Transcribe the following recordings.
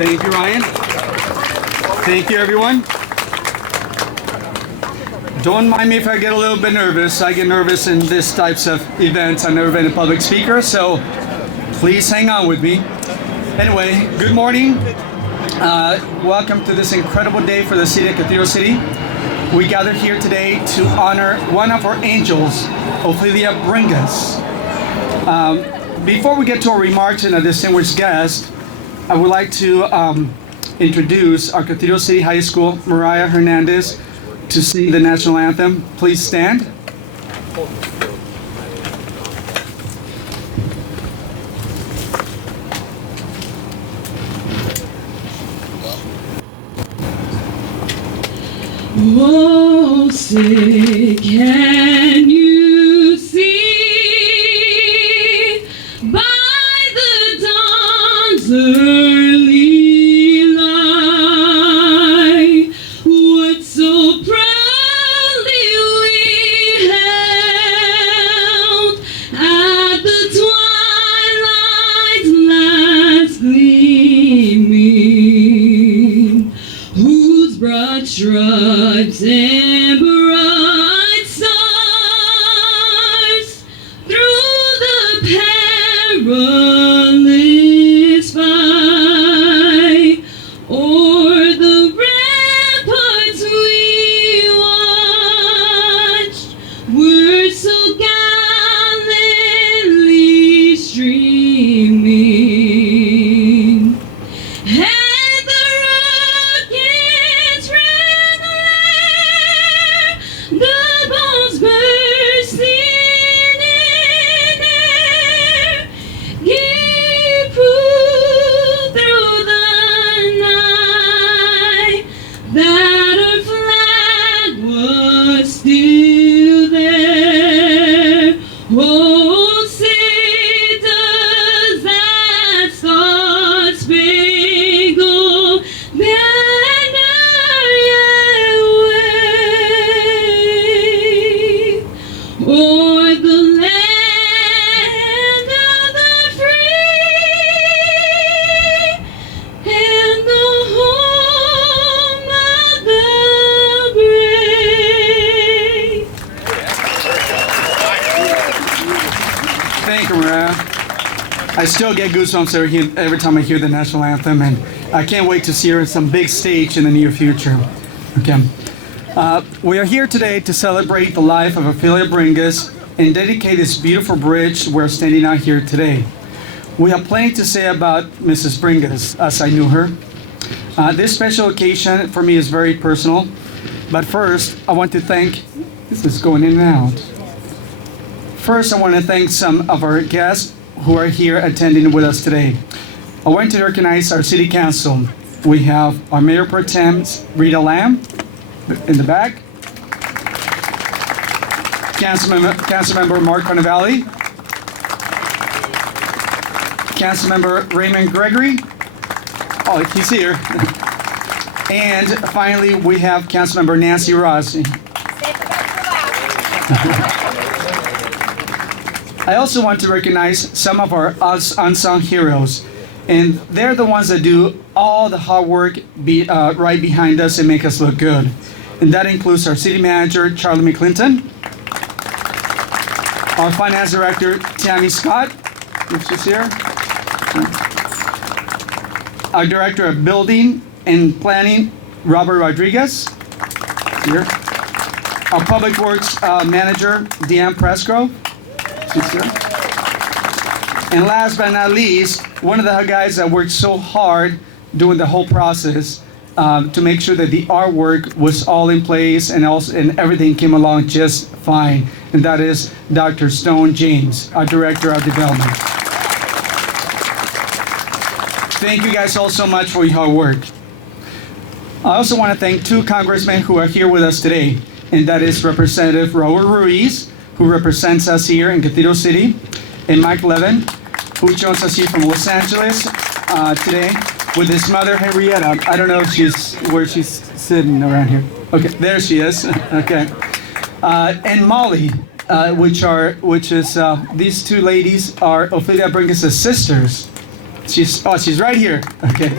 Thank you, Ryan. Thank you, everyone. Don't mind me if I get a little bit nervous. I get nervous in these types of events. I've never been a public speaker, so please hang on with me. Anyway, good morning. Welcome to this incredible day for the city of Cathedral City. We gather here today to honor one of our angels, Ofelia Bringas. Before we get to our remarks and a distinguished guest, I would like to introduce our Cathedral City High School, Mariah Hernandez, to sing the national anthem. Please stand. Oh, say, can you see by the dawn's early light what so proudly we held at the twilight's last gleaming, whose broad stripes and bright stars through the perilous fight o'er the ramparts we watched were so gallantly streaming. And the rockets red glare, the bombs bursting in air, gave proof through the night that our flag was still there. Oh, say does that star-spangled banner yet wave o'er the land of the free and the home of the brave? Thank you, Mariah. I still get goosebumps every time I hear the national anthem, and I can't wait to see her on some big stage in the near future. Okay. We are here today to celebrate the life of Ofelia Bringas and dedicate this beautiful bridge we're standing out here today. We have plenty to say about Mrs. Bringas, as I knew her. This special occasion for me is very personal, but first I want to thank, this is going in and out. First, I want to thank some of our guests who are here attending with us today. I want to recognize our city council. We have our Mayor Pro Tem, Rita Lamb, in the back. Councilmember Mark Carnevale. Councilmember Raymond Gregory. Oh, he's here. And finally, we have Councilmember Nancy Rossi. I also want to recognize some of our unsung heroes, and they're the ones that do all the hard work right behind us and make us look good. And that includes our city manager, Charlie McClinton, our finance director, Tammy Scott, if she's here, our director of building and planning, Robert Rodriguez, here, our public works manager, Deanne Presgrove, she's here. And last but not least, one of the guys that worked so hard during the whole process to make sure that the artwork was all in place and everything came along just fine. And that is Dr. Stone James, our Director of Development. Thank you guys all so much for your hard work. I also want to thank two congressmen who are here with us today, and that is Representative Raul Ruiz, who represents us here in Cathedral City, and Mike Levin, who joins us here from Los Angeles today with his mother, Henrietta. I don't know if where she's sitting around here. Okay, there she is. Okay. And Molly, which is these two ladies are Ofelia Bringas' sisters. She's right here. Okay.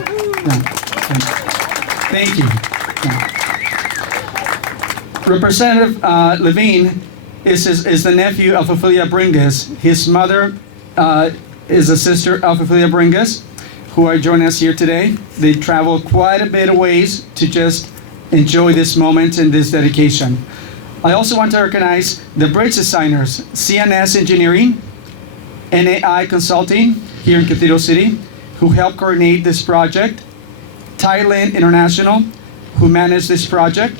Thank you. Representative Levine is the nephew of Ofelia Bringas. His mother is a sister of Ofelia Bringas, who are joining us here today. They traveled quite a bit of ways to just enjoy this moment and this dedication. I also want to recognize the bridge designers, CNS Engineering, NAI Consulting here in Cathedral City, who helped coordinate this project, Thailand International, who managed this project,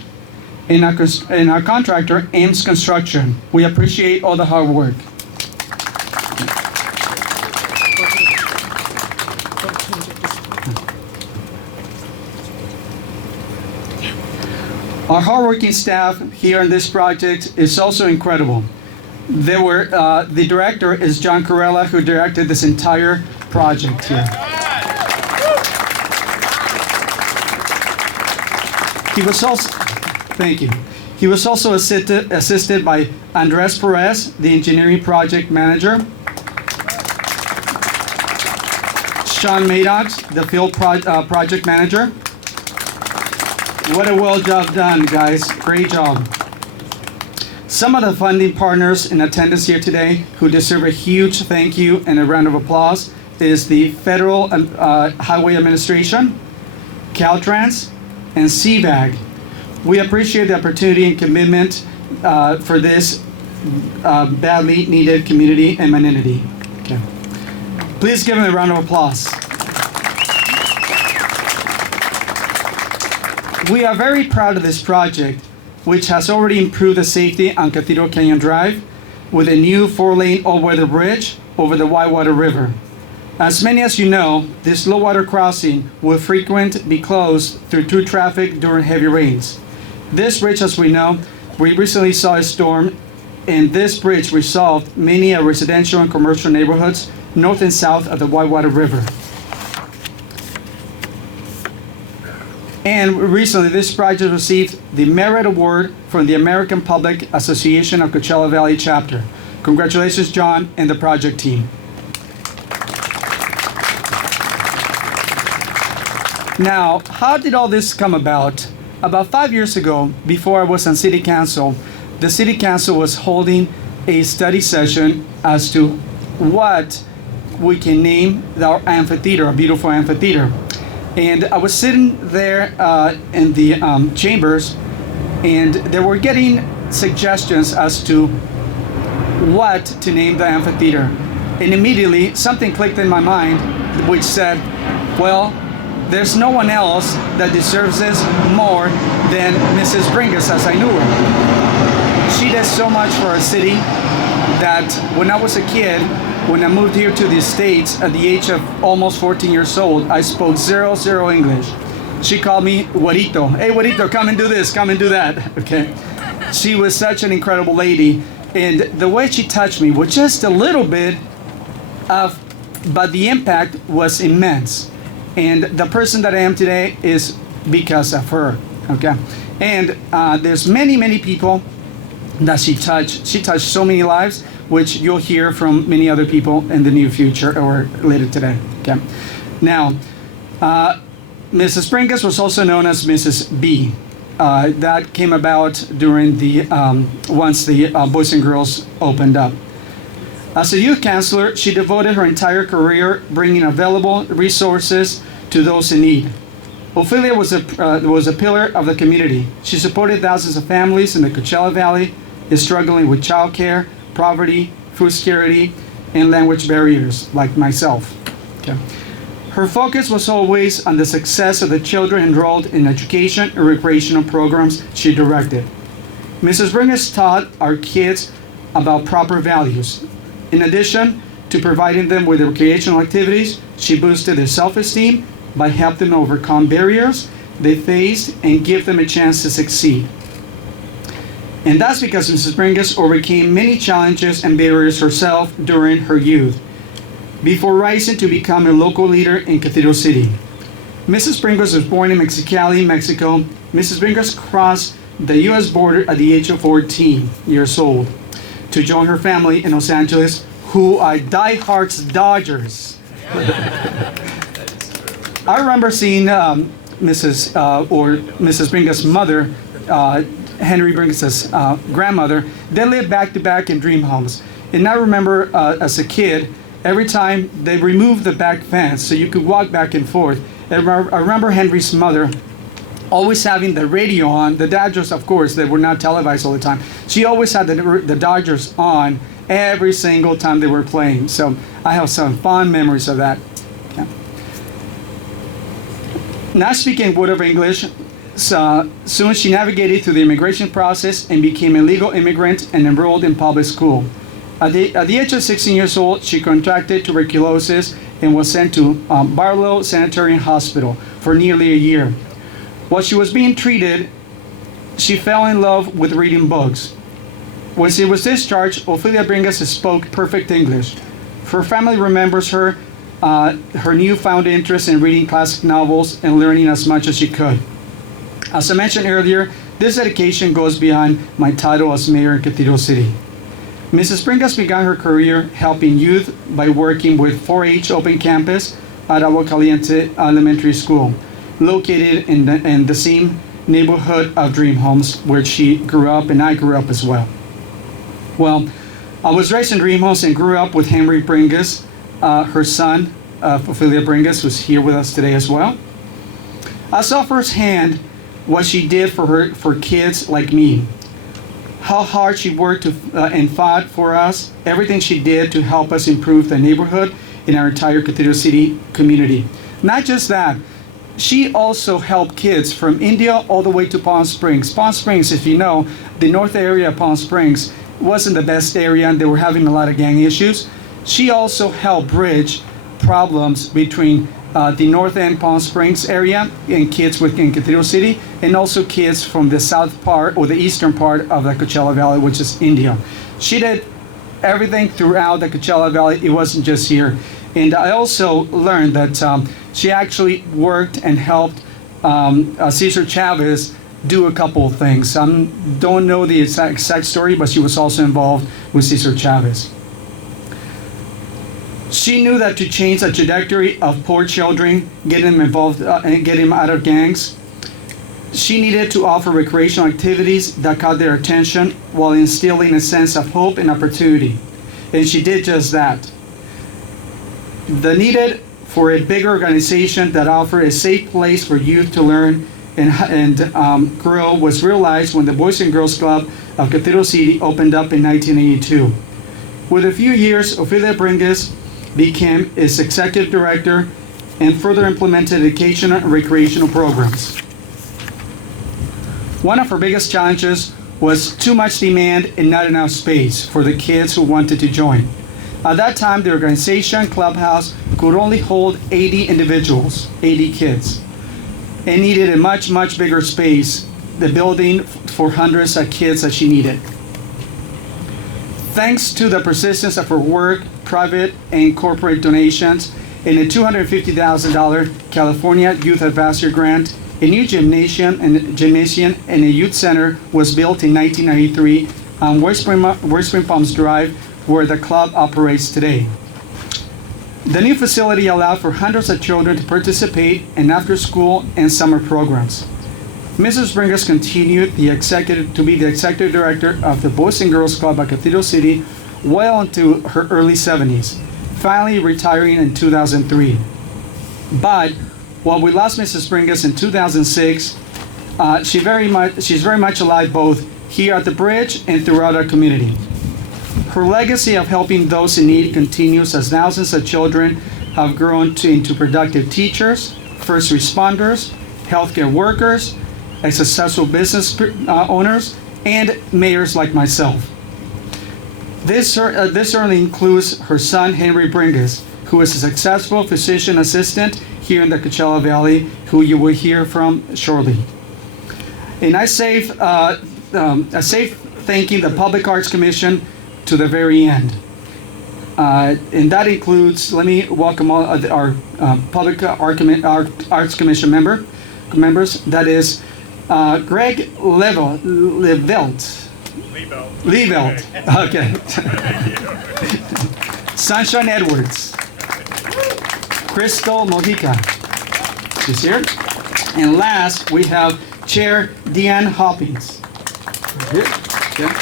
and our contractor, Ames Construction. We appreciate all the hard work. Our hardworking staff here on this project is also incredible. The director is John Corella, who directed this entire project here. He was also, thank you. He was also assisted by Andres Perez, the engineering project manager, Sean Maddox, the field project manager. What a well job done, guys. Great job. Some of the funding partners in attendance here today who deserve a huge thank you and a round of applause is the Federal Highway Administration, Caltrans, and CVAG. We appreciate the opportunity and commitment for this badly needed community amenity. Okay. Please give them a round of applause. We are very proud of this project, which has already improved the safety on Cathedral Canyon Drive with a new 4-lane all-weather bridge over the Whitewater River. As many as you know, this low-water crossing will frequently be closed through traffic during heavy rains. This bridge, as we know, we recently saw a storm, and this bridge resolved many residential and commercial neighborhoods north and south of the Whitewater River. And recently, this project received the Merit Award from the American Public Association of Coachella Valley Chapter. Congratulations, John, and the project team. Now, how did all this come about? About 5 years ago, before I was on City Council, the City Council was holding a study session as to what we can name our amphitheater, our beautiful amphitheater. And I was sitting there in the chambers, and they were getting suggestions as to what to name the amphitheater. And immediately something clicked in my mind, which said, well, there's no one else that deserves this more than Mrs. Bringas, as I knew her. She does so much for our city that when I was a kid, when I moved here to the States at the age of almost 14 years old, I spoke zero English. She called me Guarito. Hey, Guarito, come and do this, come and do that. Okay. She was such an incredible lady. And the way she touched me was just a little bit but the impact was immense. And the person that I am today is because of her. Okay. And there's many people that she touched. She touched so many lives, which you'll hear from many other people in the near future or later today. Okay. Now, Mrs. Bringas was also known as Mrs. B. That came about during the once the Boys and Girls opened up. As a youth counselor, she devoted her entire career bringing available resources to those in need. Ophelia was a pillar of the community. She supported thousands of families in the Coachella Valley, is struggling with childcare, poverty, food security, and language barriers, like myself. Okay. Her focus was always on the success of the children enrolled in education and recreational programs she directed. Mrs. Bringas taught our kids about proper values. In addition to providing them with recreational activities, she boosted their self-esteem by helping them overcome barriers they faced and give them a chance to succeed. And that's because Mrs. Bringas overcame many challenges and barriers herself during her youth, before rising to become a local leader in Cathedral City. Mrs. Bringas was born in Mexicali, Mexico. Mrs. Bringas crossed the U.S. border at the age of 14 years old to join her family in Los Angeles, who are diehard Dodgers. I remember seeing Mrs. Bringas' mother, Henry Bringas' grandmother. They lived back to back in dream homes. And I remember as a kid, every time they removed the back fence so you could walk back and forth. I remember Henry's mother always having the radio on. The Dodgers, of course, they were not televised all the time. She always had the Dodgers on every single time they were playing. So I have some fond memories of that. Yeah. Not speaking a word of English, so soon she navigated through the immigration process and became a legal immigrant and enrolled in public school. At the age of 16 years old, she contracted tuberculosis and was sent to Barlow Sanitarian Hospital for nearly a year. While she was being treated, she fell in love with reading books. When she was discharged, Ofelia Bringas spoke perfect English. Her family remembers her newfound interest in reading classic novels and learning as much as she could. As I mentioned earlier, this dedication goes beyond my title as mayor in Cathedral City. Mrs. Bringas began her career helping youth by working with 4-H Open Campus at Agua Caliente Elementary School, located in the same neighborhood of dream homes where she grew up and I grew up as well. Well, I was raised in dream homes and grew up with Henry Bringas, her son, Ophelia Bringas, who's here with us today as well. I saw firsthand what she did for kids like me. How hard she worked and fought for us, everything she did to help us improve the neighborhood in our entire Cathedral City community. Not just that, she also helped kids from India all the way to Palm Springs. Palm Springs, if you know, the north area of Palm Springs wasn't the best area and they were having a lot of gang issues. She also helped bridge problems between the North End Palm Springs area and kids within Cathedral City, and also kids from the south part or the eastern part of the Coachella Valley, which is India. She did everything throughout the Coachella Valley. It wasn't just here. And I also learned that she actually worked and helped Cesar Chavez do a couple of things. I don't know the exact story, but she was also involved with Cesar Chavez. She knew that to change the trajectory of poor children, get them involved and get them out of gangs, she needed to offer recreational activities that caught their attention while instilling a sense of hope and opportunity. And she did just that. The needed for a big organization that offered a safe place for youth to learn and grow was realized when the Boys and Girls Club of Cathedral City opened up in 1982. With a few years, Ophelia Bringas became its executive director and further implemented educational and recreational programs. One of her biggest challenges was too much demand and not enough space for the kids who wanted to join. At that time, the organization clubhouse could only hold 80 individuals, 80 kids, and needed a much, much bigger space, the building for hundreds of kids that she needed. Thanks to the persistence of her work, private and corporate donations, and a $250,000 California Youth Advisory Grant, a new gymnasium and a youth center was built in 1993 on West Spring Palms Drive, where the club operates today. The new facility allowed for hundreds of children to participate in after-school and summer programs. Mrs. Bringas continued to be the executive director of the Boys and Girls Club at Cathedral City well into her early 70s, finally retiring in 2003. But while we lost Mrs. Bringas in 2006, she's very much alive both here at the bridge and throughout our community. Her legacy of helping those in need continues as thousands of children have grown into productive teachers, first responders, healthcare workers, and successful business owners, and mayors like myself. This certainly includes her son, Henry Bringas, who is a successful physician assistant here in the Coachella Valley, who you will hear from shortly. And I save thanking the Public Arts Commission to the very end. And that includes, let me welcome all our Public Arts Commission members. That is Greg Levelt. Okay. Sunshine Edwards. Crystal Mojica. She's here. And last, we have Chair Deanne Hoppings. Here. Yeah.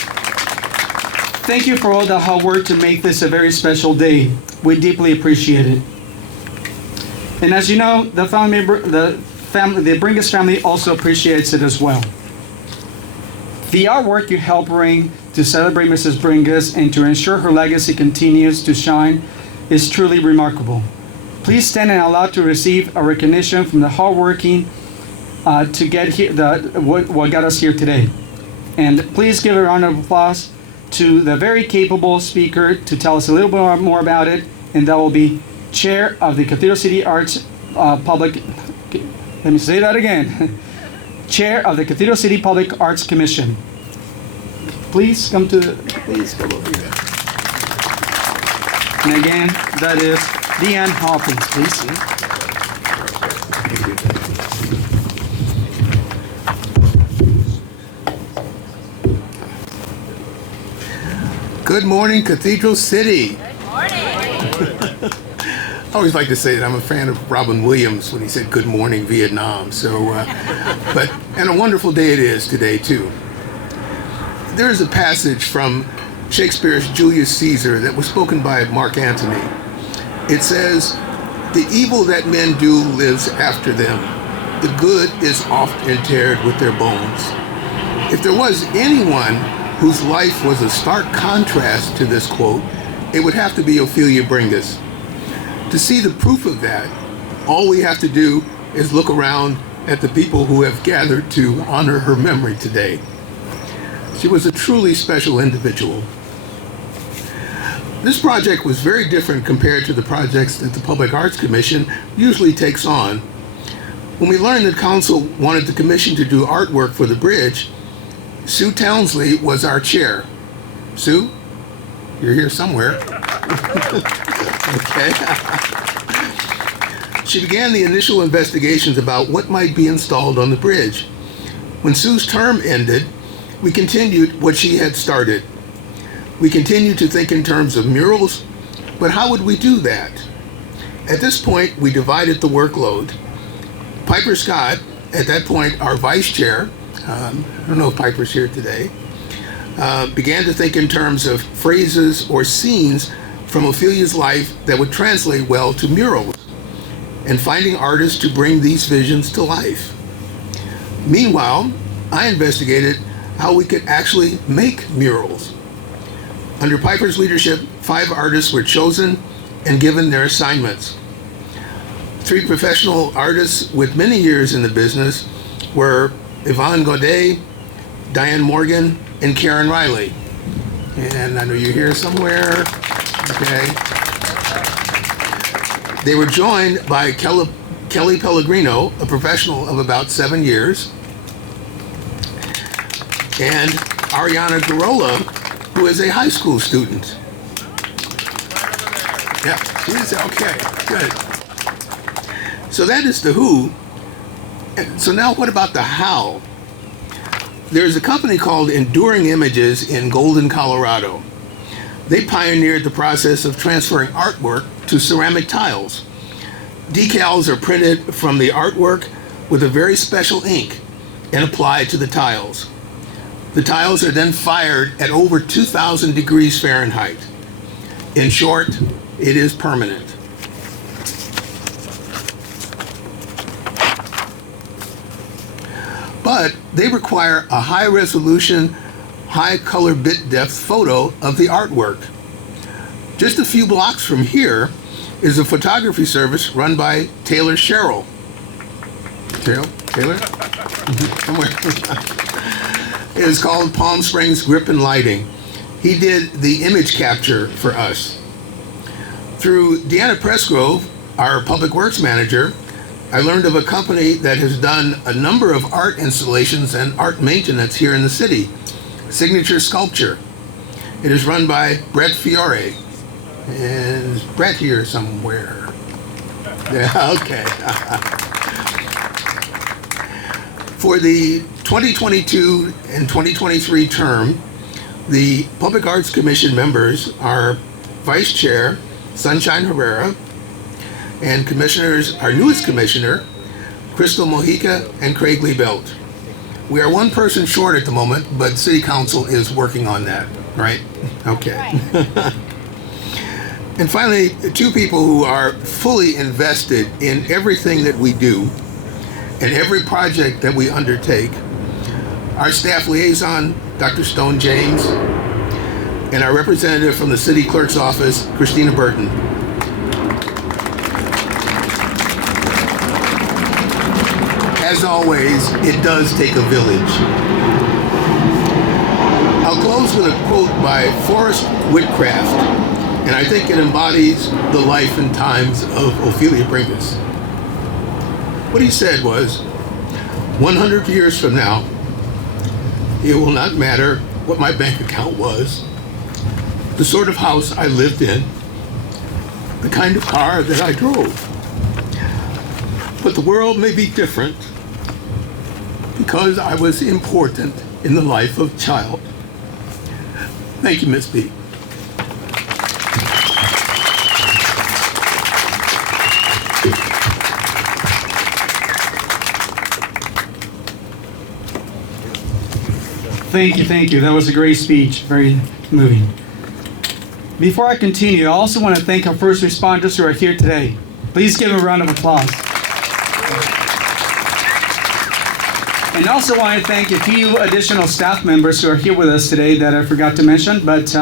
Thank you for all the hard work to make this a very special day. We deeply appreciate it. And as you know, the Bringas family also appreciates it as well. The artwork you help bring to celebrate Mrs. Bringas and to ensure her legacy continues to shine is truly remarkable. Please stand and allow to receive a recognition from the hardworking to get here, what got us here today. And please give a round of applause to the very capable speaker to tell us a little bit more about it, and that will be Chair of the Cathedral City Arts Public. Let me say that again. Chair of the Cathedral City Public Arts Commission. Please come over here. And again, that is Deanne Hoppings, please. Good morning, Cathedral City. Good morning. I always like to say that I'm a fan of Robin Williams when he said "Good morning, Vietnam." And a wonderful day it is today too. There is a passage from Shakespeare's Julius Caesar that was spoken by Mark Antony. It says, "The evil that men do lives after them. The good is oft interred with their bones." If there was anyone whose life was a stark contrast to this quote, it would have to be Ofelia Bringas. To see the proof of that, all we have to do is look around at the people who have gathered to honor her memory today. She was a truly special individual. This project was very different compared to the projects that the Public Arts Commission usually takes on. When we learned that Council wanted the Commission to do artwork for the bridge, Sue Townsley was our chair. Sue, you're here somewhere. Okay. She began the initial investigations about what might be installed on the bridge. When Sue's term ended, we continued what she had started. We continued to think in terms of murals, but how would we do that? At this point, we divided the workload. Piper Scott, at that point our vice chair, I don't know if Piper's here today, began to think in terms of phrases or scenes from Ophelia's life that would translate well to murals, and finding artists to bring these visions to life. Meanwhile, I investigated how we could actually make murals. Under Piper's leadership, 5 artists were chosen and given their assignments. 3 professional artists with many years in the business were Yvonne Godet, Diane Morgan, and Karen Riley. And I know you're here somewhere. Okay. They were joined by Kelly Pellegrino, a professional of about 7 years, and Ariana Garola, who is a high school student. Yeah, she is, okay, good. So that is the who. So now what about the how? There's a company called Enduring Images in Golden, Colorado. They pioneered the process of transferring artwork to ceramic tiles. Decals are printed from the artwork with a very special ink and applied to the tiles. The tiles are then fired at over 2,000 degrees Fahrenheit. In short, it is permanent. But they require a high-resolution, high-color bit depth photo of the artwork. Just a few blocks from here is a photography service run by Taylor Sherrill. Taylor? Somewhere. It is called Palm Springs Grip and Lighting. He did the image capture for us. Through Deanna Pressgrove, our public works manager, I learned of a company that has done a number of art installations and art maintenance here in the city, Signature Sculpture. It is run by Brett Fiore. And is Brett here somewhere? Yeah, okay. For the 2022 and 2023 term, the Public Arts Commission members are Vice Chair Sunshine Herrera, and commissioners, our newest commissioner, Crystal Mojica, and Craig Liebelt. We are one person short at the moment, but City Council is working on that, right? Okay. And finally, two people who are fully invested in everything that we do and every project that we undertake. Our staff liaison, Dr. Stone James, and our representative from the City Clerk's Office, Christina Burton. As always, it does take a village. I'll close with a quote by Forrest Whitcraft, and I think it embodies the life and times of Ofelia Bringas. What he said was, 100 years from now, it will not matter what my bank account was, the sort of house I lived in, the kind of car that I drove. But the world may be different because I was important in the life of a child. Thank you, Ms. B. Thank you. That was a great speech, very moving. Before I continue, I also want to thank our first responders who are here today. Please give them a round of applause. And also want to thank a few additional staff members who are here with us today that I forgot to mention, but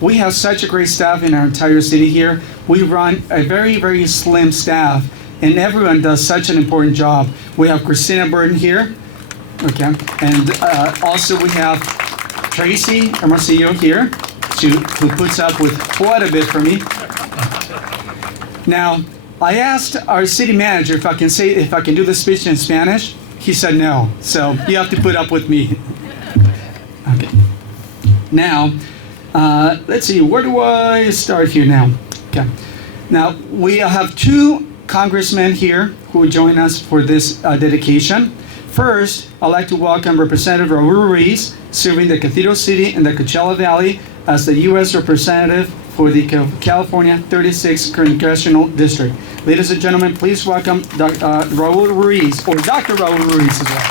we have such a great staff in our entire city here. We run a very, very slim staff, and everyone does such an important job. We have Christina Burton here. Okay, and also we have Tracy Hermosillo here, who puts up with quite a bit for me. Now, I asked our city manager if I can do the speech in Spanish. He said no, so you have to put up with me. Okay. Now, let's see, where do I start here now? Okay. Now, we have two congressmen here who will join us for this dedication. First, I'd like to welcome Representative Raul Ruiz, serving the Cathedral City and the Coachella Valley as the U.S. Representative for the California 36th Congressional District. Ladies and gentlemen, please welcome Raul Ruiz, or Dr. Raul Ruiz as well.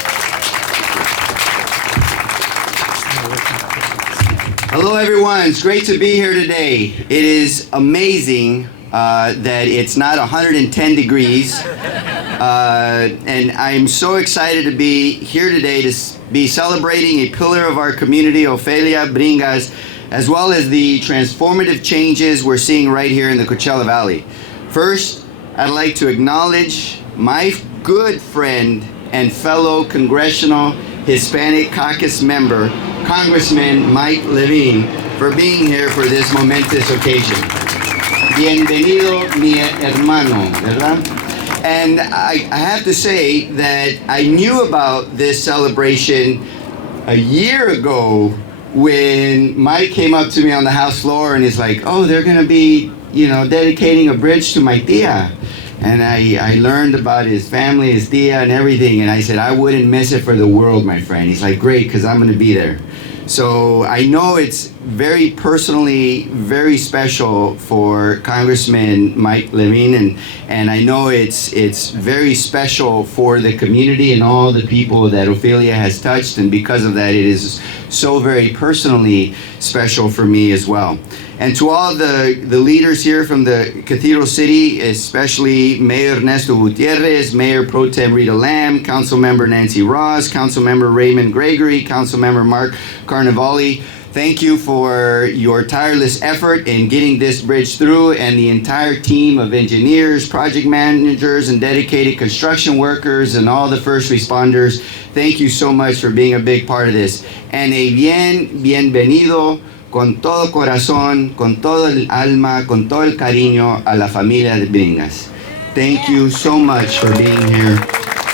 Hello, everyone. It's great to be here today. It is amazing that it's not 110 degrees. And I'm so excited to be here today to be celebrating a pillar of our community, Ofelia Bringas, as well as the transformative changes we're seeing right here in the Coachella Valley. First, I'd like to acknowledge my good friend and fellow Congressional Hispanic Caucus member, Congressman Mike Levine, for being here for this momentous occasion. Bienvenido, mi hermano, ¿verdad? And I have to say that I knew about this celebration a year ago when Mike came up to me on the House floor and is like, oh, they're going to be, dedicating a bridge to my tia. And I learned about his family, his tia, and everything. And I said, I wouldn't miss it for the world, my friend. He's like, great, because I'm going to be there. So I know it's very personally very special for Congressman Mike Levine, and I know it's very special for the community and all the people that Ophelia has touched, and because of that, it is so very personally special for me as well. And to all the leaders here from the Cathedral City, especially Mayor Ernesto Gutierrez, Mayor Pro Tem Rita Lamb, Councilmember Nancy Ross, Councilmember Raymond Gregory, Councilmember Mark Carnevale, thank you for your tireless effort in getting this bridge through, and the entire team of engineers, project managers, and dedicated construction workers, and all the first responders. Thank you so much for being a big part of this. And a bienvenido con todo corazón, con todo el alma, con todo el cariño a la familia de Bringas. Thank you so much for being here.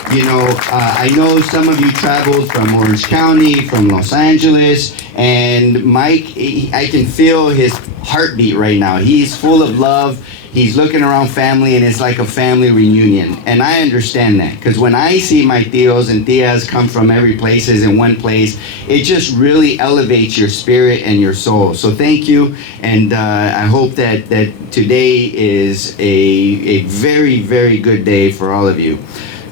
I know some of you traveled from Orange County, from Los Angeles, and Mike, I can feel his heartbeat right now. He's full of love. He's looking around family, and it's like a family reunion. And I understand that, because when I see my tios and tias come from every places in one place, it just really elevates your spirit and your soul. So thank you, and I hope that today is a very, very good day for all of you.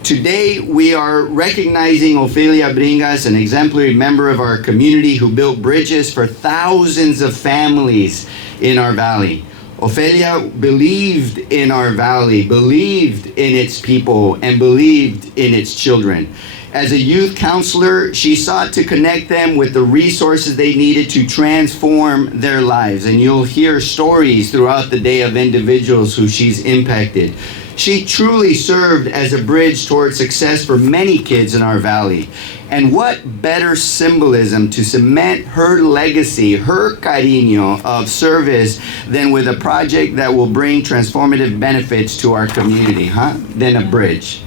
Today, we are recognizing Ofelia Bringas, an exemplary member of our community who built bridges for thousands of families in our valley. Ofelia believed in our valley, believed in its people, and believed in its children. As a youth counselor, she sought to connect them with the resources they needed to transform their lives. And you'll hear stories throughout the day of individuals who she's impacted. She truly served as a bridge toward success for many kids in our valley. And what better symbolism to cement her legacy, her cariño of service, than with a project that will bring transformative benefits to our community, than a bridge.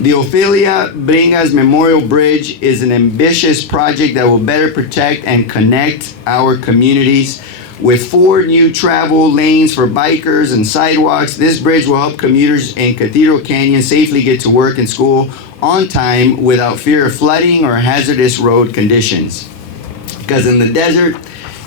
The Ofelia Bringas Memorial Bridge is an ambitious project that will better protect and connect our communities. With 4 new travel lanes for bikers and sidewalks, this bridge will help commuters in Cathedral Canyon safely get to work and school on time without fear of flooding or hazardous road conditions. Because in the desert,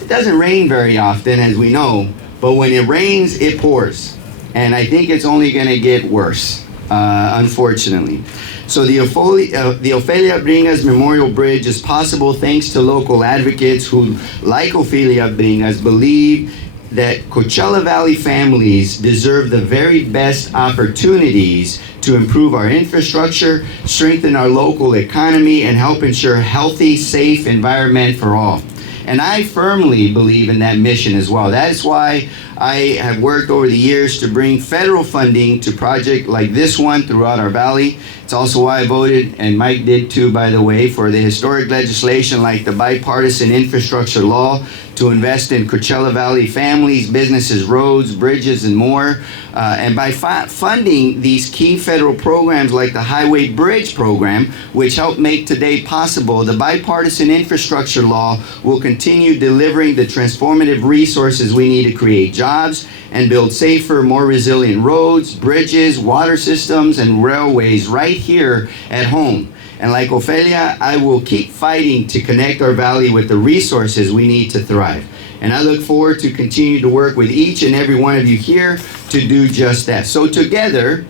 it doesn't rain very often, as we know, but when it rains, it pours. And I think it's only going to get worse, unfortunately. So the Ofelia Bringas Memorial Bridge is possible thanks to local advocates who, like Ofelia Bringas, believe that Coachella Valley families deserve the very best opportunities to improve our infrastructure, strengthen our local economy, and help ensure a healthy, safe environment for all. And I firmly believe in that mission as well. That is why I have worked over the years to bring federal funding to projects like this one throughout our valley. It's also why I voted, and Mike did too, by the way, for the historic legislation like the bipartisan infrastructure law to invest in Coachella Valley families, businesses, roads, bridges, and more. And by funding these key federal programs like the Highway Bridge Program, which helped make today possible, the bipartisan infrastructure law will continue delivering the transformative resources we need to create jobs and build safer, more resilient roads, bridges, water systems, and railways right here at home. And like Ophelia, I will keep fighting to connect our valley with the resources we need to thrive. And I look forward to continue to work with each and every one of you here to do just that. So together,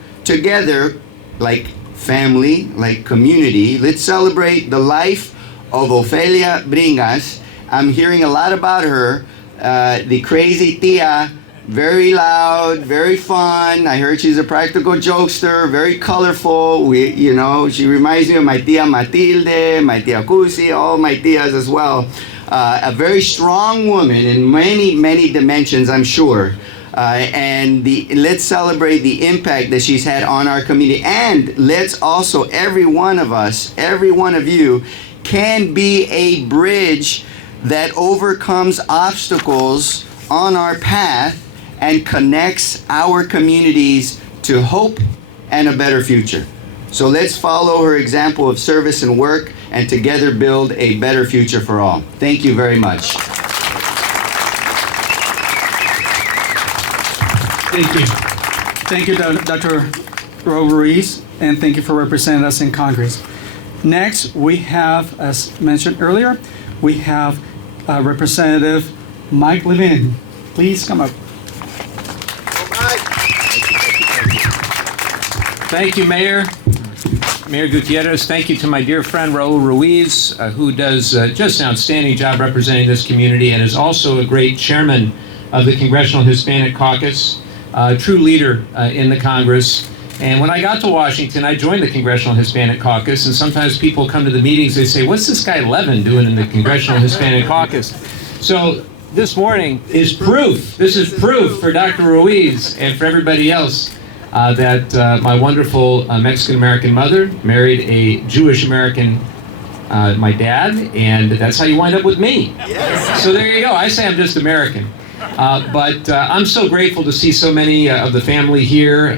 like family, like community, let's celebrate the life of Ofelia Bringas. I'm hearing a lot about her, the crazy tia, very loud, very fun. I heard she's a practical jokester, very colorful. She reminds me of my tia Matilde, my tia Cusi, all my tias as well. A very strong woman in many, many dimensions, I'm sure. Let's celebrate the impact that she's had on our community. And let's also, every one of us, every one of you, can be a bridge that overcomes obstacles on our path and connects our communities to hope and a better future. So let's follow her example of service and work and together build a better future for all. Thank you very much. Thank you. Thank you, Dr. Raul Ruiz, and thank you for representing us in Congress. Next, we have, as mentioned earlier, we have Representative Mike Levin. Please come up. Thank you, Mayor Gutierrez. Thank you to my dear friend Raul Ruiz, who does just an outstanding job representing this community and is also a great chairman of the Congressional Hispanic Caucus, a true leader in the Congress. And when I got to Washington, I joined the Congressional Hispanic Caucus, and sometimes people come to the meetings, they say, what's this guy Levin doing in the Congressional Hispanic Caucus? So this morning is proof. This is proof for Dr. Ruiz and for everybody else that my wonderful Mexican-American mother married a Jewish-American, my dad, and that's how you wind up with me. Yes. So there you go. I say I'm just American. But I'm so grateful to see so many of the family here,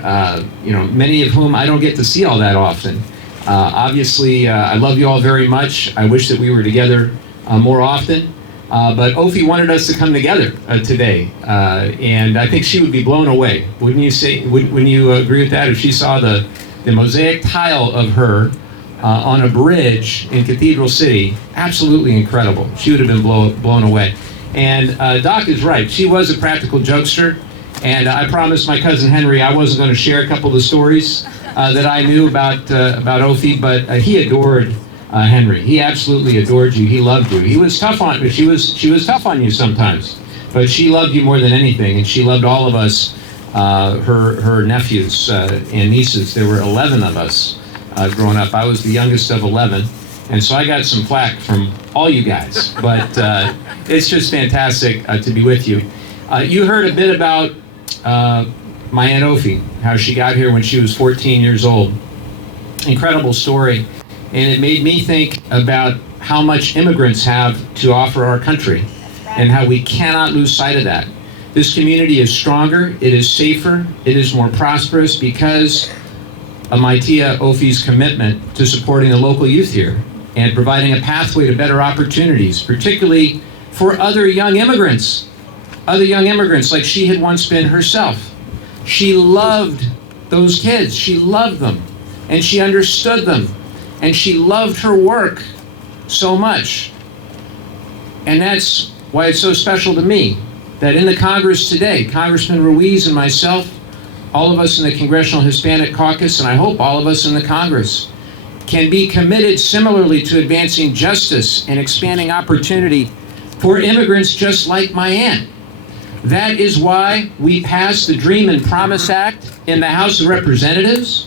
many of whom I don't get to see all that often. Obviously, I love you all very much. I wish that we were together more often. But Ophi wanted us to come together today, and I think she would be blown away. Wouldn't you say? Wouldn't you agree with that? If she saw the mosaic tile of her on a bridge in Cathedral City, absolutely incredible. She would have been blown away. And Doc is right. She was a practical jokester, And I promised my cousin Henry I wasn't going to share a couple of the stories that I knew about Ophi, but he adored Henry. He absolutely adored you. He loved you. He was tough on, she was tough on you sometimes, but she loved you more than anything, and she loved all of us, her nephews and nieces. There were 11 of us growing up. I was the youngest of 11, and so I got some flack from all you guys. But it's just fantastic to be with you. You heard a bit about my Aunt Ophi, how she got here when she was 14 years old. Incredible story. And it made me think about how much immigrants have to offer our country and how we cannot lose sight of that. This community is stronger, it is safer, it is more prosperous because of my tia Ophi's commitment to supporting the local youth here and providing a pathway to better opportunities, particularly for other young immigrants like she had once been herself. She loved those kids, she loved them, and she understood them. And she loved her work so much. And that's why it's so special to me that in the Congress today, Congressman Ruiz and myself, all of us in the Congressional Hispanic Caucus, and I hope all of us in the Congress, can be committed similarly to advancing justice and expanding opportunity for immigrants just like my aunt. That is why we passed the Dream and Promise Act in the House of Representatives.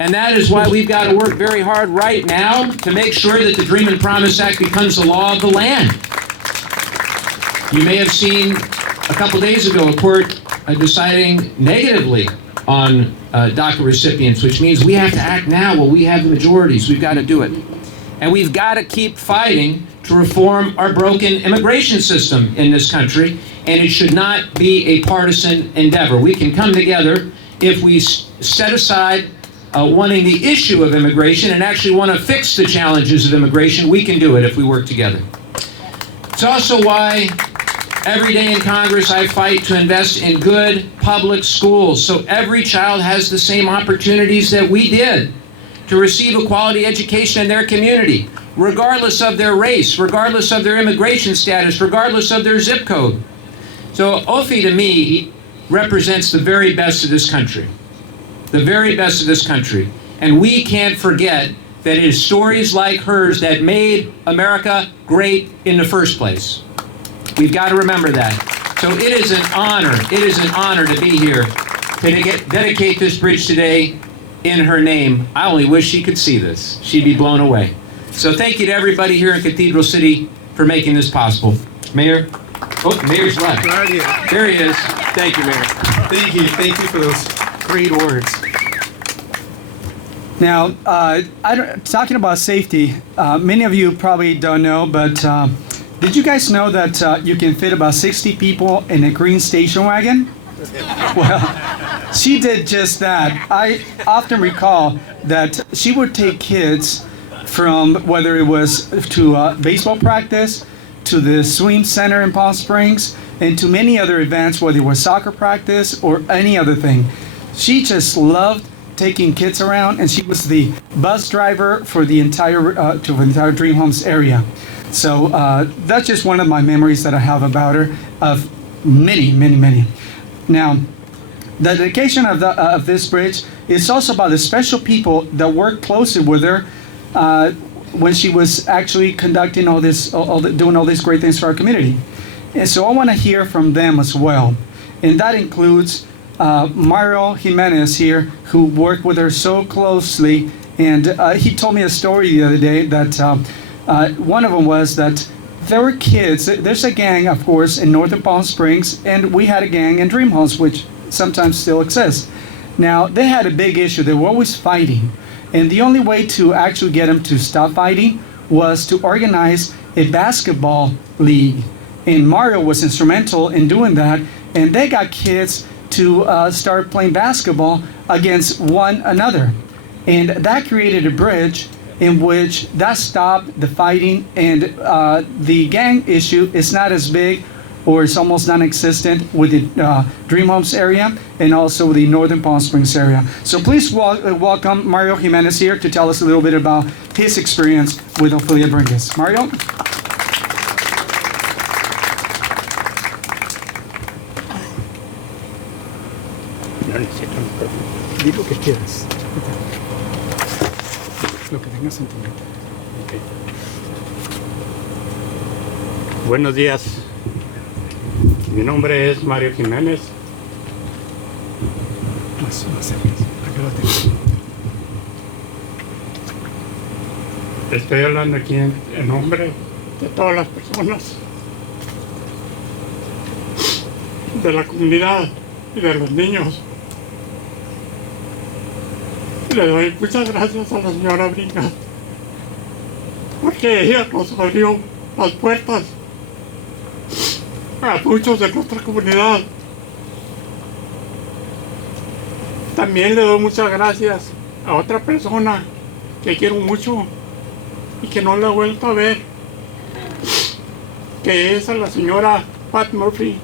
And that is why we've got to work very hard right now to make sure that the Dream and Promise Act becomes the law of the land. You may have seen a couple days ago a court deciding negatively on DACA recipients, which means we have to act now. Well, we have the majorities. We've got to do it. And we've got to keep fighting to reform our broken immigration system in this country. And it should not be a partisan endeavor. We can come together if we set aside wanting the issue of immigration and actually want to fix the challenges of immigration. We can do it if we work together. It's also why every day in Congress I fight to invest in good public schools so every child has the same opportunities that we did to receive a quality education in their community, regardless of their race, regardless of their immigration status, regardless of their zip code. So Ophi to me represents the very best of this country. The very best of this country. And we can't forget that it is stories like hers that made America great in the first place. We've got to remember that. So it is an honor to be here to dedicate this bridge today in her name. I only wish she could see this. She'd be blown away. So thank you to everybody here in Cathedral City for making this possible. Mayor? Oh, Mayor's left. There he is. Thank you, Mayor. Thank you for those great words. Now, talking about safety, many of you probably don't know, but did you guys know that you can fit about 60 people in a green station wagon? Well, she did just that. I often recall that she would take kids from whether it was to baseball practice, to the swim center in Palm Springs, and to many other events, whether it was soccer practice or any other thing. She just loved taking kids around, and she was the bus driver for the entire Dream Homes area. So that's just one of my memories that I have about her, of many. Now, the dedication of this bridge is also about the special people that worked closely with her when she was actually conducting doing all these great things for our community. And so I want to hear from them as well. And that includes Mario Jimenez here, who worked with her so closely. And he told me a story the other day that one of them was that there were kids. There's a gang, of course, in Northern Palm Springs, and we had a gang in Dream Homes, which sometimes still exists. Now, they had a big issue. They were always fighting. And the only way to actually get them to stop fighting was to organize a basketball league. And Mario was instrumental in doing that. And they got kids to start playing basketball against one another. And that created a bridge in which that stopped the fighting, and the gang issue is not as big, or it's almost non-existent with the Dream Homes area and also the Northern Palm Springs area. So please welcome Mario Jimenez here to tell us a little bit about his experience with Ofelia Bringas. Mario? No necesito micrófono. Di lo que quieras. Lo que tengas en tu mente. Ok. Buenos días. Mi nombre es Mario Jiménez. Más cerca. Acá lo tengo. Estoy hablando aquí en nombre de todas las personas de la comunidad y de los niños. Le doy muchas gracias a la señora Bringas porque ella nos abrió las puertas a muchos de nuestra comunidad. También le doy muchas gracias a otra persona que quiero mucho y que no la he vuelto a ver, que es a la señora Pat Murphy.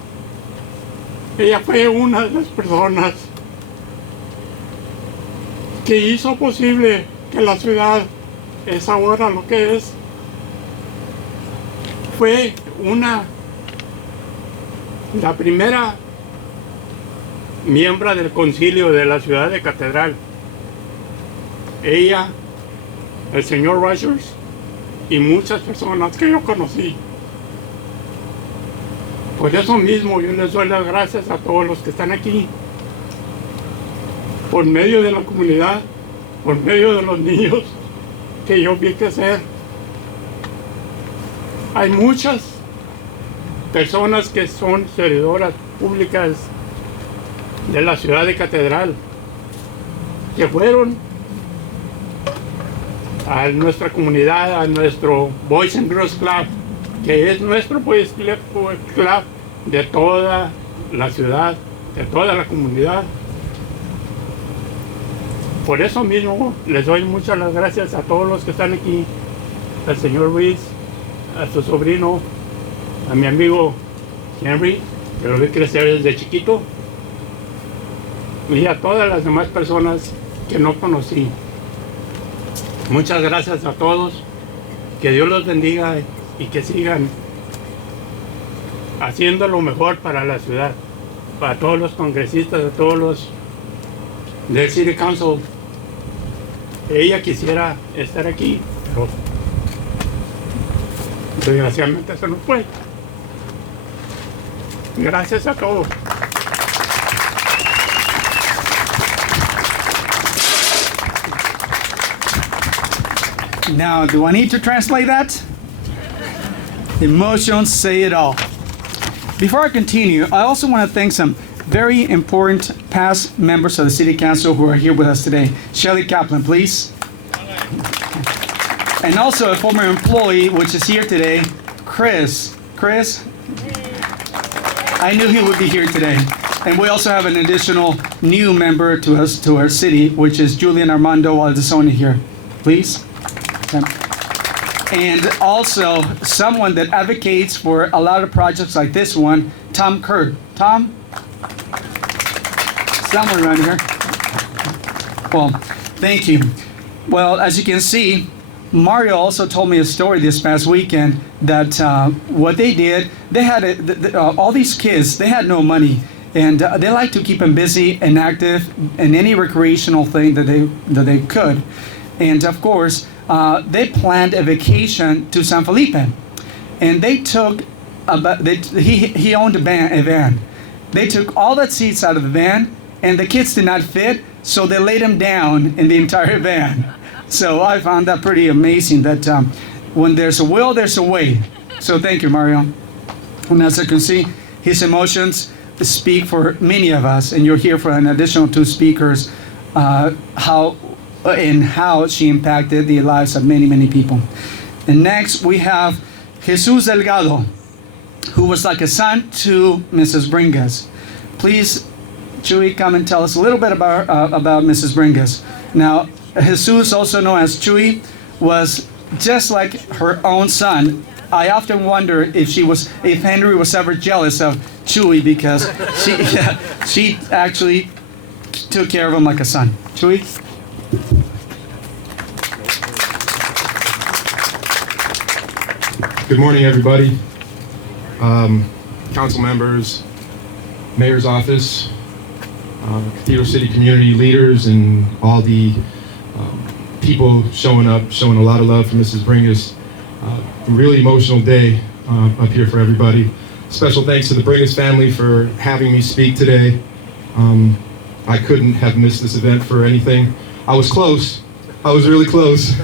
Ella fue una de las personas que hizo posible que la ciudad es ahora lo que es. Fue la primera miembro del concilio de la ciudad de Catedral. Ella, el señor Rogers y muchas personas que yo conocí. Por eso mismo yo les doy las gracias a todos los que están aquí, por medio de la comunidad, por medio de los niños que yo vi crecer. Hay muchas personas que son servidoras públicas de la ciudad de Catedral que fueron a nuestra comunidad, a nuestro Boys and Girls Club, que es nuestro Boys Club de toda la ciudad, de toda la comunidad. Por eso mismo les doy muchas las gracias a todos los que están aquí, al señor Ruiz, a su sobrino, a mi amigo Henry, que lo vi crecer desde chiquito, y a todas las demás personas que no conocí. Muchas gracias a todos, que Dios los bendiga y que sigan haciendo lo mejor para la ciudad, para todos los congresistas, a todos los del City Council. Ella quisiera estar aquí, pero desgraciadamente se nos fue. Gracias a todos. Now, do I need to translate that? Emotions say it all. Before I continue, I also want to thank some very important past members of the City Council who are here with us today. Shelley Kaplan, please. And also a former employee, which is here today, Chris. Chris? I knew he would be here today. And we also have an additional new member to us, to our city, which is Julian Armando Aldesoni here. Please. And also someone that advocates for a lot of projects like this one, Tom Kurt. Tom? Somewhere around here. Well, thank you. Well, as you can see, Mario also told me a story this past weekend that what they did, they had all these kids, they had no money. And they like to keep them busy and active in any recreational thing that they could. And of course, they planned a vacation to San Felipe, and they took he owned a van. They took all the seats out of the van, and the kids did not fit, so they laid them down in the entire van. So I found that pretty amazing that when there's a will, there's a way. So thank you, Mario. And as you can see, his emotions speak for many of us, and you're here for an additional two speakers, how she impacted the lives of many, many people. And next we have Jesus Delgado, who was like a son to Mrs. Bringas. Please, Chuy, come and tell us a little bit about Mrs. Bringas. Now, Jesus, also known as Chuy, was just like her own son. I often wonder if Henry was ever jealous of Chuy because she actually took care of him like a son. Chuy? Good morning, everybody. Council members, mayor's office, Cathedral City community leaders and all the people showing up, showing a lot of love for Mrs. Bringas. A really emotional day up here for everybody. Special thanks to the Bringas family for having me speak today. I couldn't have missed this event for anything. I was close. I was really close.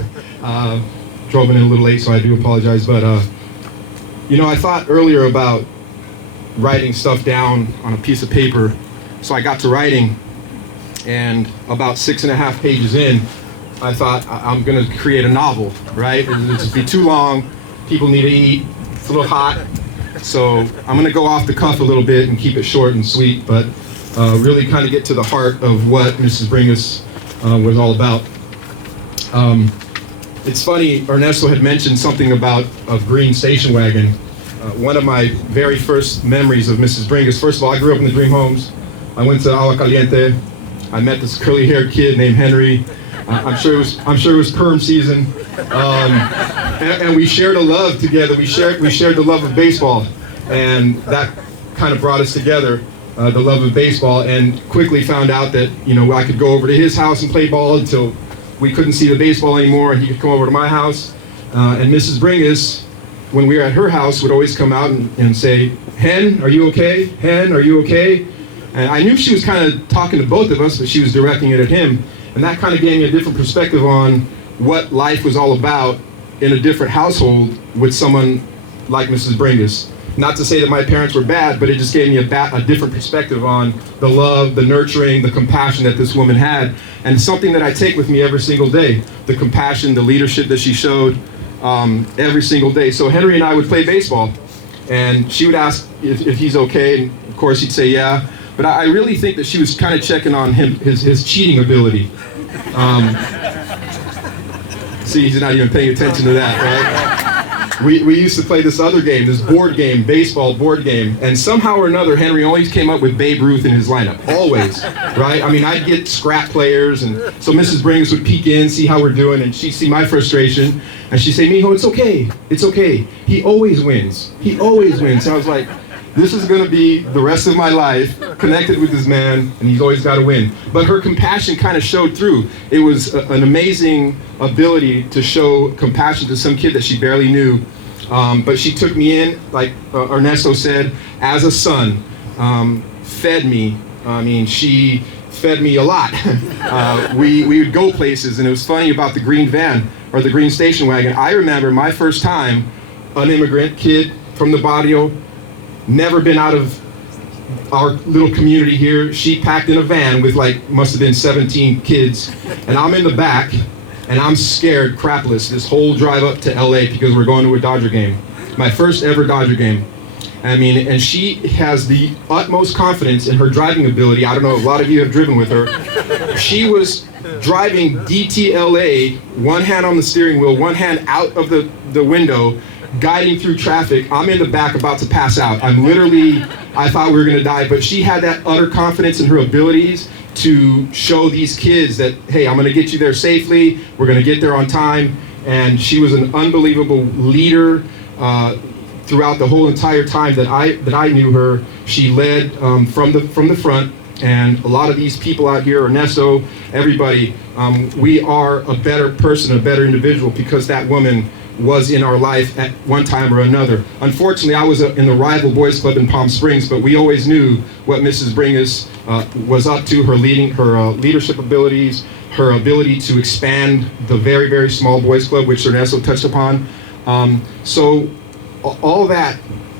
Drove in a little late, so I do apologize. But, you know, I thought earlier about writing stuff down on a piece of paper. So I got to writing, and about 6.5 pages in, I thought I'm going to create a novel, right? It'll just be too long. People need to eat. It's a little hot. So I'm going to go off the cuff a little bit and keep it short and sweet, but really kind of get to the heart of what Mrs. Bringas was all about. It's funny, Ernesto had mentioned something about a green station wagon. One of my very first memories of Mrs. Bringas, first of all, I grew up in the Dream Homes. I went to Agua Caliente. I met this curly-haired kid named Henry. I'm sure it was perm season, and we shared a love together. We shared the love of baseball, and that kind of brought us together, the love of baseball. And quickly found out that I could go over to his house and play ball until we couldn't see the baseball anymore, and he could come over to my house. And Mrs. Bringas, when we were at her house, would always come out and say, "Hen, are you okay? Hen, are you okay?" And I knew she was kind of talking to both of us, but she was directing it at him. And that kind of gave me a different perspective on what life was all about in a different household with someone like Mrs. Bringas. Not to say that my parents were bad, but it just gave me a different perspective on the love, the nurturing, the compassion that this woman had. And something that I take with me every single day, the compassion, the leadership that she showed every single day. So Henry and I would play baseball, and she would ask if he's okay, and of course he'd say yeah. But I really think that she was kind of checking on him, his cheating ability. See, he's not even paying attention to that, right? We used to play this other game, this board game, baseball board game, and somehow or another, Henry always came up with Babe Ruth in his lineup, always, right? I mean, I'd get scrap players, and so Mrs. Bringas would peek in, see how we're doing, and she'd see my frustration, and she'd say, "Mijo, it's okay, it's okay. He always wins. He always wins." And I was like, this is going to be the rest of my life connected with this man, and he's always got to win. But her compassion kind of showed through. It was an amazing ability to show compassion to some kid that she barely knew. But she took me in, like Ernesto said, as a son, fed me. I mean, she fed me a lot. We would go places, and it was funny about the green van, or the green station wagon. I remember my first time, an immigrant kid from the barrio, never been out of our little community here. She packed in a van with must have been 17 kids, and I'm in the back, and I'm scared crapless this whole drive up to LA because we're going to a Dodger game. My first ever Dodger game. I mean, and she has the utmost confidence in her driving ability. I don't know, a lot of you have driven with her. She was driving DTLA, one hand on the steering wheel, one hand out of the window, guiding through traffic. I'm in the back about to pass out. I thought we were gonna die, but she had that utter confidence in her abilities to show these kids that, hey, I'm gonna get you there safely, we're gonna get there on time. And she was an unbelievable leader throughout the whole entire time that I knew her. She led from the front, and a lot of these people out here, Ernesto, everybody, we are a better person, a better individual because that woman was in our life at one time or another. Unfortunately, I was in the rival boys club in Palm Springs, but we always knew what Mrs. Bringas was up to, her leadership abilities, her ability to expand the very, very small boys club, which Ernesto touched upon. So all that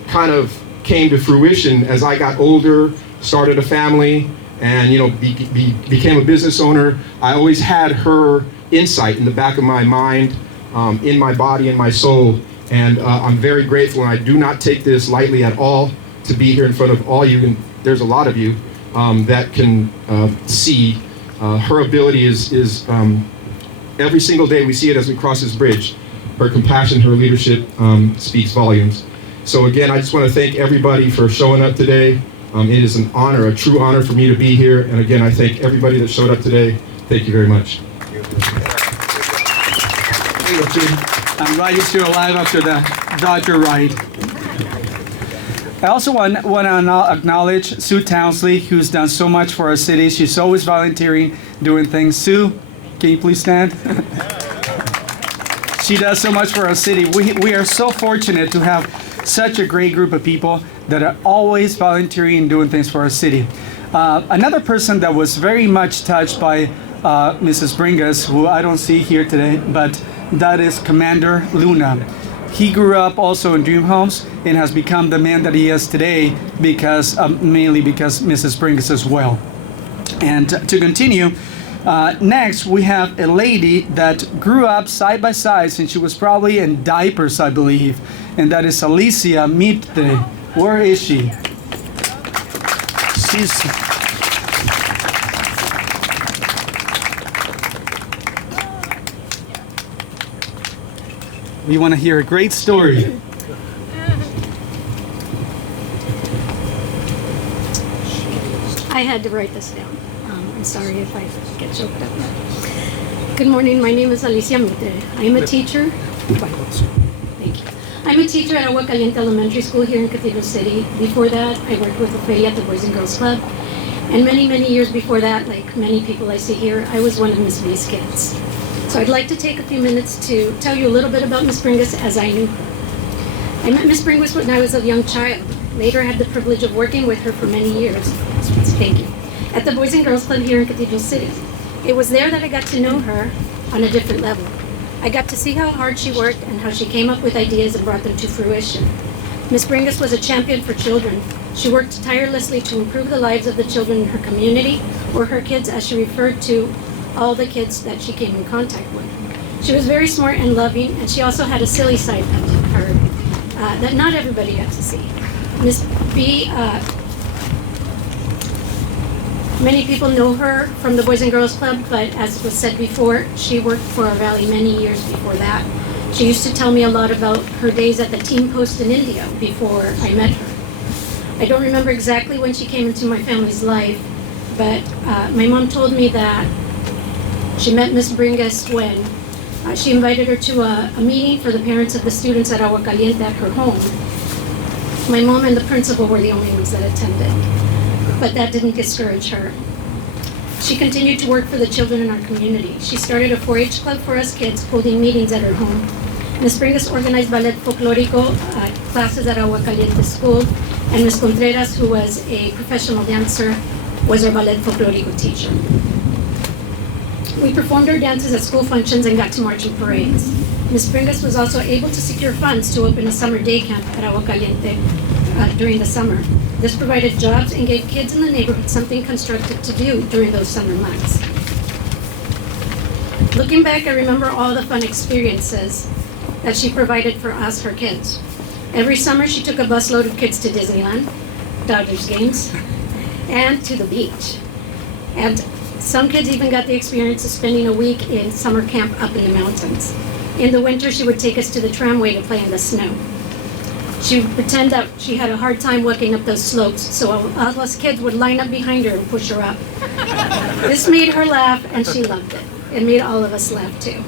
kind of came to fruition as I got older, started a family, and became a business owner. I always had her insight in the back of my mind, in my body, in my soul, and I'm very grateful, and I do not take this lightly at all to be here in front of all you, and there's a lot of you that can see her ability is every single day we see it as we cross this bridge. Her compassion, her leadership speaks volumes. So again, I just want to thank everybody for showing up today. It is an honor, a true honor for me to be here, and again, I thank everybody that showed up today. Thank you very much. I'm glad you're still alive after the Dodger ride. I also want to acknowledge Sue Townsley, who's done so much for our city. She's always volunteering, doing things. Sue, can you please stand? She does so much for our city. We are so fortunate to have such a great group of people that are always volunteering and doing things for our city. Another person that was very much touched by Mrs. Bringas, who I don't see here today, but that is Commander Luna. He grew up also in dream homes and has become the man that he is today because mainly because Mrs. Bringas as well. And to continue, next we have a lady that grew up side by side since she was probably in diapers, I believe, and that is Alicia Mipte. Where is she? We want to hear a great story. I had to write this down. I'm sorry if I get choked up. Good morning, my name is Alicia Mite. I'm a teacher. Thank you. I'm a teacher at Agua Caliente Elementary School here in Cathedral City. Before that, I worked with Ophelia at the Boys and Girls Club. And many, many years before that, like many people I see here, I was one of Miss V's kids. So I'd like to take a few minutes to tell you a little bit about Miss Bringas as I knew her. I met Miss Bringas when I was a young child. Later, I had the privilege of working with her for many years. Thank you. At the Boys and Girls Club here in Cathedral City. It was there that I got to know her on a different level. I got to see how hard she worked and how she came up with ideas and brought them to fruition. Miss Bringas was a champion for children. She worked tirelessly to improve the lives of the children in her community, or her kids, as she referred to all the kids that she came in contact with. She was very smart and loving, and she also had a silly side to her that not everybody got to see. Miss B, many people know her from the Boys and Girls Club, but as was said before, she worked for our valley many years before that. She used to tell me a lot about her days at the team post in India before I met her. I don't remember exactly when she came into my family's life, but my mom told me that she met Miss Bringas when she invited her to a meeting for the parents of the students at Agua Caliente at her home. My mom and the principal were the only ones that attended, but that didn't discourage her. She continued to work for the children in our community. She started a 4-H club for us kids, holding meetings at her home. Miss Bringas organized ballet folklorico classes at Agua Caliente School, and Miss Contreras, who was a professional dancer, was our ballet folklorico teacher. We performed our dances at school functions and got to marching parades. Miss Bringas was also able to secure funds to open a summer day camp at Agua Caliente during the summer. This provided jobs and gave kids in the neighborhood something constructive to do during those summer months. Looking back, I remember all the fun experiences that she provided for us, her kids. Every summer, she took a busload of kids to Disneyland, Dodgers games, and to the beach. And some kids even got the experience of spending a week in summer camp up in the mountains. In the winter, she would take us to the tramway to play in the snow. She would pretend that she had a hard time walking up those slopes, so all of us kids would line up behind her and push her up. This made her laugh, and she loved it. It made all of us laugh too.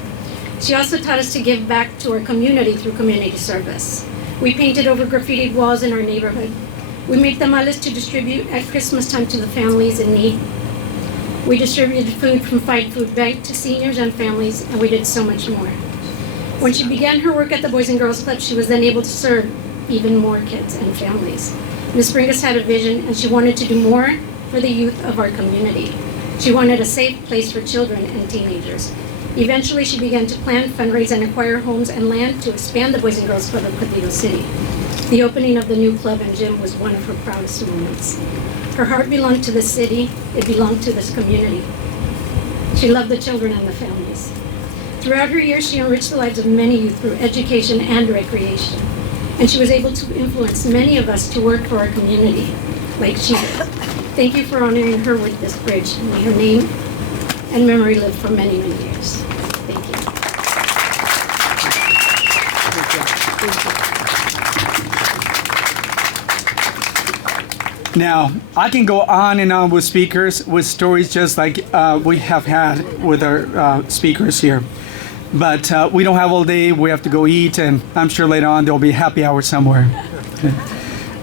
She also taught us to give back to our community through community service. We painted over graffitied walls in our neighborhood. We made tamales to distribute at Christmas time to the families in need. We distributed food from Fight Food Bank to seniors and families, and we did so much more. When she began her work at the Boys and Girls Club, she was then able to serve even more kids and families. Ms. Bringas had a vision, and she wanted to do more for the youth of our community. She wanted a safe place for children and teenagers. Eventually, she began to plan, fundraise, and acquire homes and land to expand the Boys and Girls Club of Cathedral City. The opening of the new club and gym was one of her proudest moments. Her heart belonged to the city. It belonged to this community. She loved the children and the families. Throughout her years, she enriched the lives of many youth through education and recreation. And she was able to influence many of us to work for our community, like she did. Thank you for honoring her with this bridge. May her name and memory live for many, many years. Thank you. Now, I can go on and on with speakers, with stories just like we have had with our speakers here. But we don't have all day. We have to go eat, and I'm sure later on there'll be a happy hour somewhere.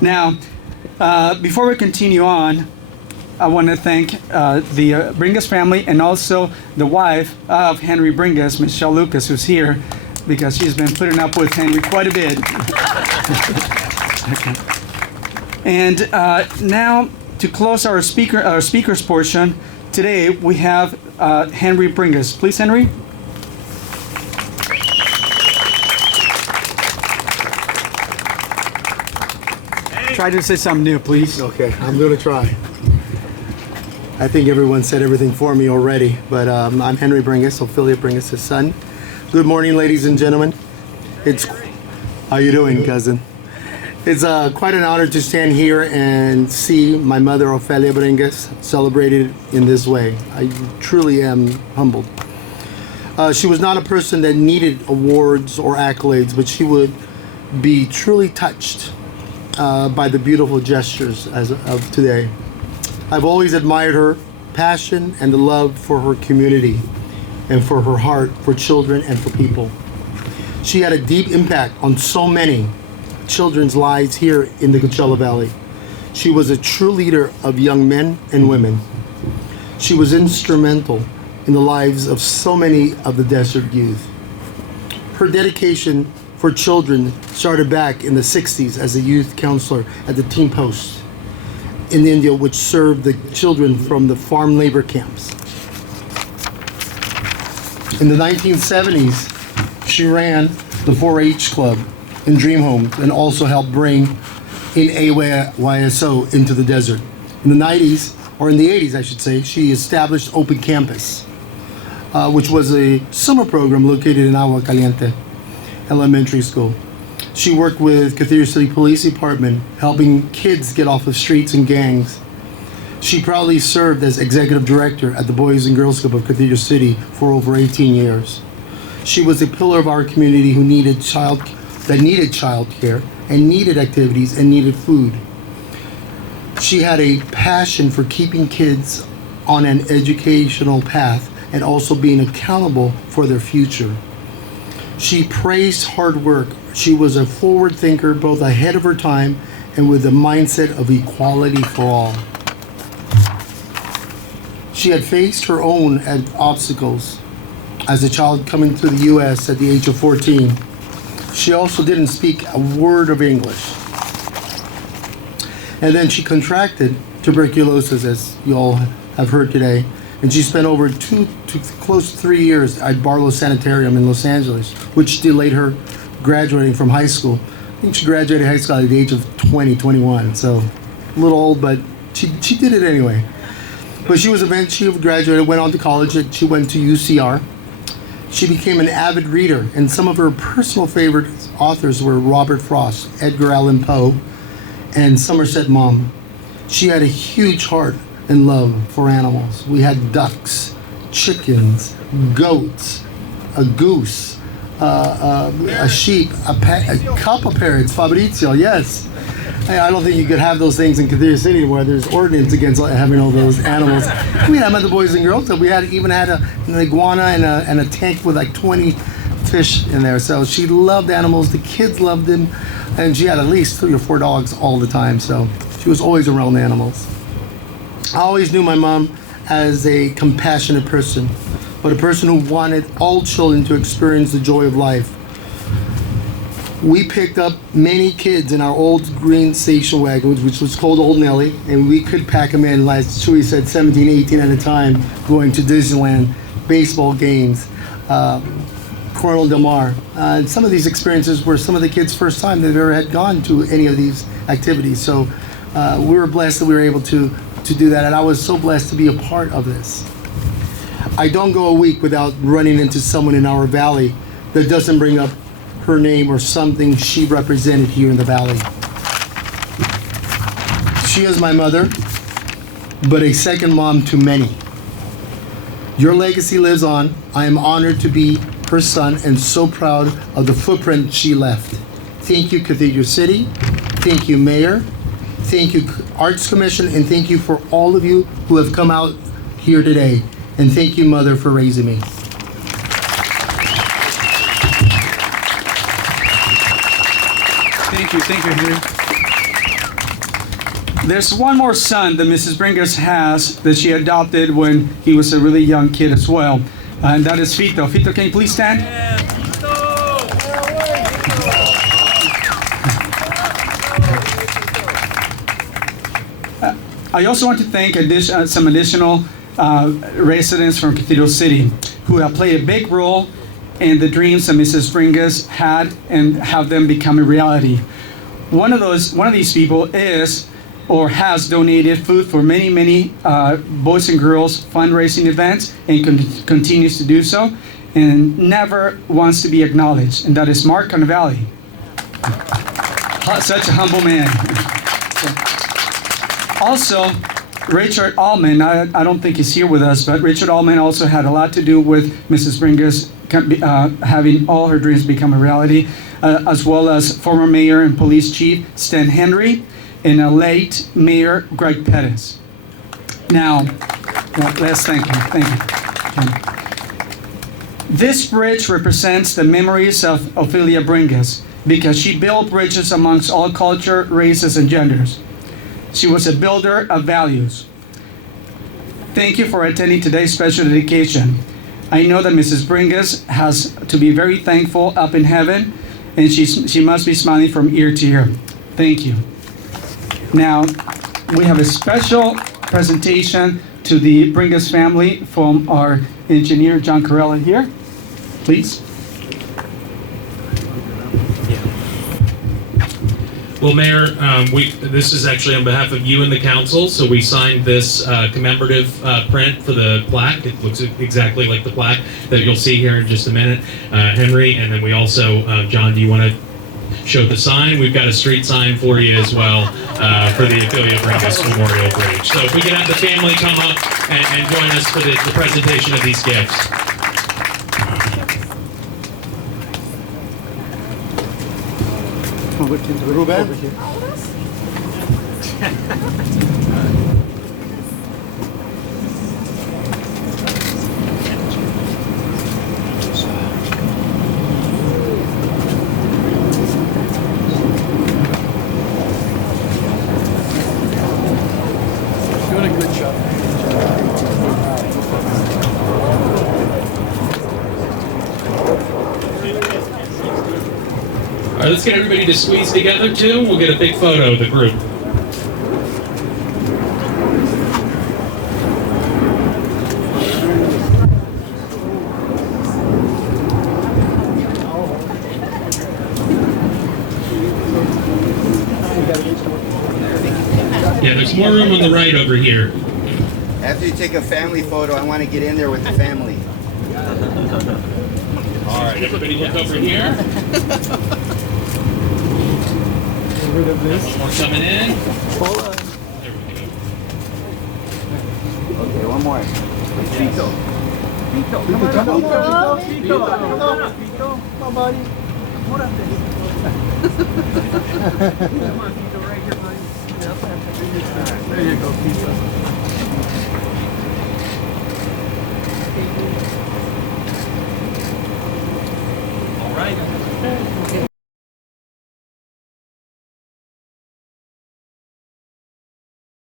Now, before we continue on, I want to thank the Bringas family and also the wife of Henry Bringas, Michelle Lucas, who's here, because she's been putting up with Henry quite a bit. Okay. And now, to close our speakers portion, today we have Henry Bringas. Please, Henry. Try to say something new, please. Okay, I'm going to try. I think everyone said everything for me already, but I'm Henry Bringas, Ofelia Bringas' son. Good morning, ladies and gentlemen. How you doing, cousin? It's quite an honor to stand here and see my mother, Ofelia Bringas, celebrated in this way. I truly am humbled. She was not a person that needed awards or accolades, but she would be truly touched by the beautiful gestures of today. I've always admired her passion and the love for her community and for her heart for children and for people. She had a deep impact on so many children's lives here in the Coachella Valley. She was a true leader of young men and women. She was instrumental in the lives of so many of the desert youth. Her dedication for children started back in the 60s as a youth counselor at the Teen Post in India, which served the children from the farm labor camps. In the 1970s, she ran the 4-H club in Dream Homes and also helped bring in AYSO into the desert. In the 90s, or in the 80s I should say, she established Open Campus, which was a summer program located in Agua Caliente Elementary School. She worked with Cathedral City Police Department, helping kids get off the streets and gangs. She proudly served as executive director at the Boys and Girls Club of Cathedral City for over 18 years. She was a pillar of our community who needed childcare and needed activities and needed food. She had a passion for keeping kids on an educational path and also being accountable for their future. She praised hard work. She was a forward thinker, both ahead of her time and with a mindset of equality for all. She had faced her own obstacles as a child coming to the U.S. at the age of 14. She also didn't speak a word of English. And then she contracted tuberculosis, as you all have heard today. And she spent over close to 3 years at Barlow Sanitarium in Los Angeles, which delayed her graduating from high school. I think she graduated high school at the age of 21, so a little old, but she did it anyway. But she graduated, went on to college, and she went to UCR. She became an avid reader, and some of her personal favorite authors were Robert Frost, Edgar Allan Poe, and Somerset Maugham. She had a huge heart and love for animals. We had ducks, chickens, goats, a goose, a sheep, a couple of parrots, Fabrizio, yes. I don't think you could have those things in Cathedral City where there's ordinance against having all those animals. We had them at the Boys and Girls Club. We even had an iguana and a tank with like 20 fish in there. So she loved animals. The kids loved them. And she had at least 3 or 4 dogs all the time. So she was always around animals. I always knew my mom as a compassionate person, but a person who wanted all children to experience the joy of life. We picked up many kids in our old green station wagon, which was called Old Nelly, and we could pack them in, like Chewy said, 17, 18 at a time, going to Disneyland, baseball games, Coronel Del Mar. And some of these experiences were some of the kids' first time they've ever had gone to any of these activities. So we were blessed that we were able to do that, and I was so blessed to be a part of this. I don't go a week without running into someone in our valley that doesn't bring up her name or something she represented here in the valley. She is my mother, but a second mom to many. Your legacy lives on. I am honored to be her son and so proud of the footprint she left. Thank you, Cathedral City. Thank you, Mayor. Thank you, Arts Commission, and thank you for all of you who have come out here today. And thank you, Mother, for raising me. Thank you, Henry. There's one more son that Mrs. Bringas has that she adopted when he was a really young kid as well, and that is Fito. Fito, can you please stand? I also want to thank some additional residents from Cathedral City who have played a big role in the dreams that Mrs. Bringas had and have them become a reality. One of these people is or has donated food for many boys and girls fundraising events and continues to do so and never wants to be acknowledged, and that is Mark Carnevale. Such a humble man. Also, Richard Allman, I don't think he's here with us, but Richard Allman also had a lot to do with Mrs. Bringas having all her dreams become a reality, as well as former mayor and police chief Stan Henry and a late mayor Greg Pettis. Now, let's thank you. Thank you. This bridge represents the memories of Ofelia Bringas because she built bridges amongst all culture, races, and genders. She was a builder of values. Thank you for attending today's special dedication. I know that Mrs. Bringas has to be very thankful up in heaven, and she must be smiling from ear to ear. Thank you. Now, we have a special presentation to the Bringas family from our engineer, John Carella here. Please. Well, Mayor, this is actually on behalf of you and the council. So we signed this commemorative print for the plaque. It looks exactly like the plaque that you'll see here in just a minute, Henry. And then we also, John, do you want to show the sign? We've got a street sign for you as well for the Ofelia Bringas Memorial Bridge. So if we can have the family come up and join us for the presentation of these gifts. Ruben? Doing a good job. All right, let's get everybody to squeeze together too. We'll get a big photo of the group. Yeah, there's more room on the right over here. After you take a family photo, I want to get in there with the family. All right, everybody look over here. One more coming in. There we go. Okay, one more. Fito. There you go, Pizza.